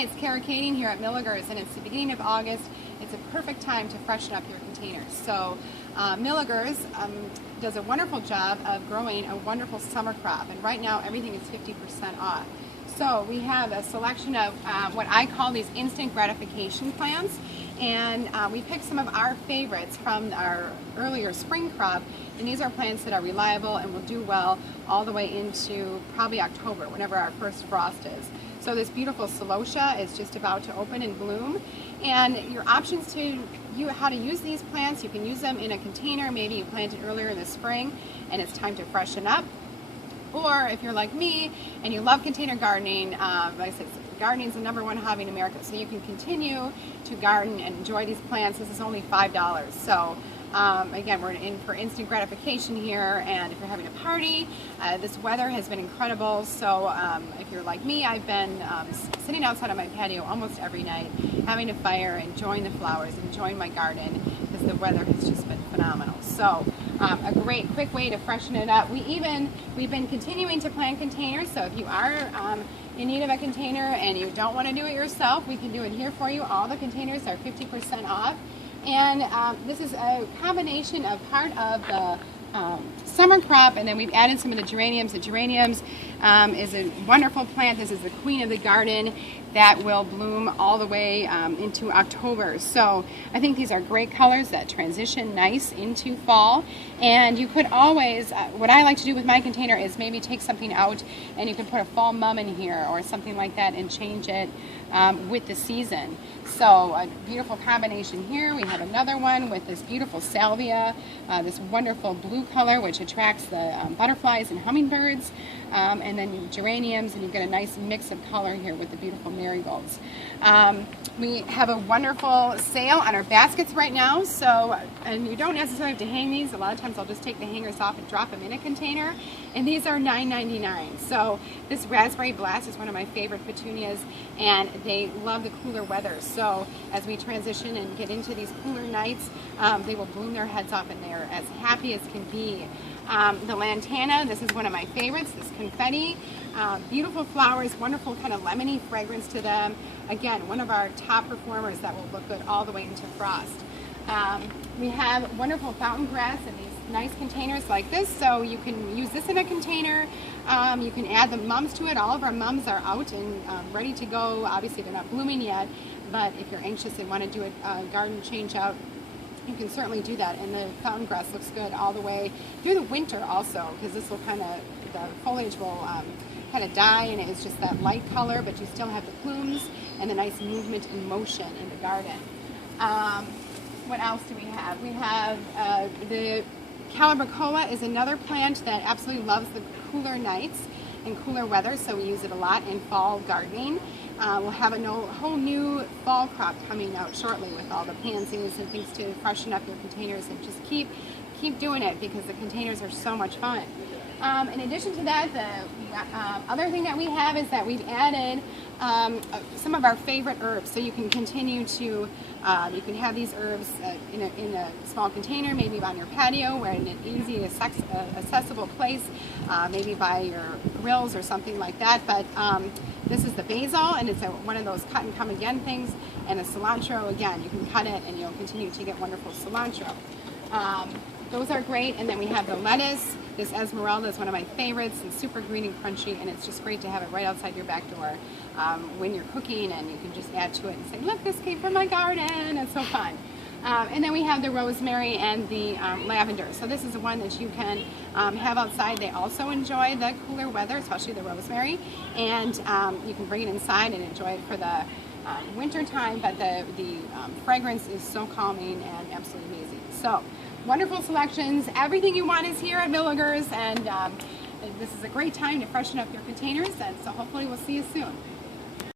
It's Katie here at Milaegers, and it's the beginning of August. It's a perfect time to freshen up your containers. So Milaegers does a wonderful job of growing a wonderful summer crop, and right now everything is 50% off. So we have a selection of what I call these instant gratification plants, and we picked some of our favorites from our earlier spring crop, and these are plants that are reliable and will do well all the way into probably October, whenever our first frost is. So this beautiful celosia is just about to open and bloom, and your options to how to use these plants: you can use them in a container. Maybe you planted earlier in the spring and it's time to freshen up. Or if you're like me and you love container gardening, like I said, gardening is the #1 hobby in America, so you can continue to garden and enjoy these plants. This is only $5. So again, we're in for instant gratification here, and if you're having a party, this weather has been incredible. So if you're like me, I've been sitting outside on my patio almost every night, having a fire, enjoying the flowers, enjoying my garden, because the weather has just been phenomenal. So a great quick way to freshen it up. We've been continuing to plant containers, so if you are in need of a container and you don't want to do it yourself, we can do it here for you. All the containers are 50% off. And this is a combination of part of the summer crop, and then we've added some of the geraniums. The geraniums is a wonderful plant. This is the queen of the garden that will bloom all the way into October. So I think these are great colors that transition nice into fall. And you could always, what I like to do with my container is maybe take something out and you can put a fall mum in here or something like that and change it with the season. So a beautiful combination here. We have another one with this beautiful salvia, this wonderful blue color which attracts the butterflies and hummingbirds, and then geraniums, and you get a nice mix of color here with the beautiful marigolds. We have a wonderful sale on our baskets right now, so, and you don't necessarily have to hang these. A lot of times I'll just take the hangers off and drop them in a container, and these are $9.99. So this raspberry blast is one of my favorite petunias, and they love the cooler weather. So as we transition and get into these cooler nights, they will bloom their heads off, and they're as happy as can be. The lantana, this is one of my favorites, this confetti. Beautiful flowers, wonderful kind of lemony fragrance to them. Again, one of our top performers that will look good all the way into frost. We have wonderful fountain grass in these nice containers like this, so you can use this in a container. You can add the mums to it. All of our mums are out and ready to go. Obviously they're not blooming yet, but if you're anxious and want to do a garden change out, you can certainly do that. And the fountain grass looks good all the way through the winter also, because this will kind of, the foliage will kind of die, and it's just that light color, but you still have the plumes and the nice movement and motion in the garden. What else do we have? We have the calabricoa is another plant that absolutely loves the cooler nights and cooler weather, so we use it a lot in fall gardening. We'll have a whole new fall crop coming out shortly with all the pansies and things to freshen up your containers, and just keep doing it because the containers are so much fun. In addition to that, the other thing that we have is that we've added some of our favorite herbs. So you can continue to, you can have these herbs in a small container, maybe on your patio, or in an easy, accessible place, maybe by your grills or something like that. But this is the basil, and it's one of those cut and come again things. And the cilantro, again, you can cut it and you'll continue to get wonderful cilantro. Those are great. And then we have the lettuce. This Esmeralda is one of my favorites. It's super green and crunchy, and it's just great to have it right outside your back door when you're cooking, and you can just add to it and say, look, this came from my garden. It's so fun. And then we have the rosemary and the lavender. So this is the one that you can have outside. They also enjoy the cooler weather, especially the rosemary, and you can bring it inside and enjoy it for the winter time, but the fragrance is so calming and absolutely amazing. So wonderful selections. Everything you want is here at Milaegers, and this is a great time to freshen up your containers, and so hopefully we'll see you soon.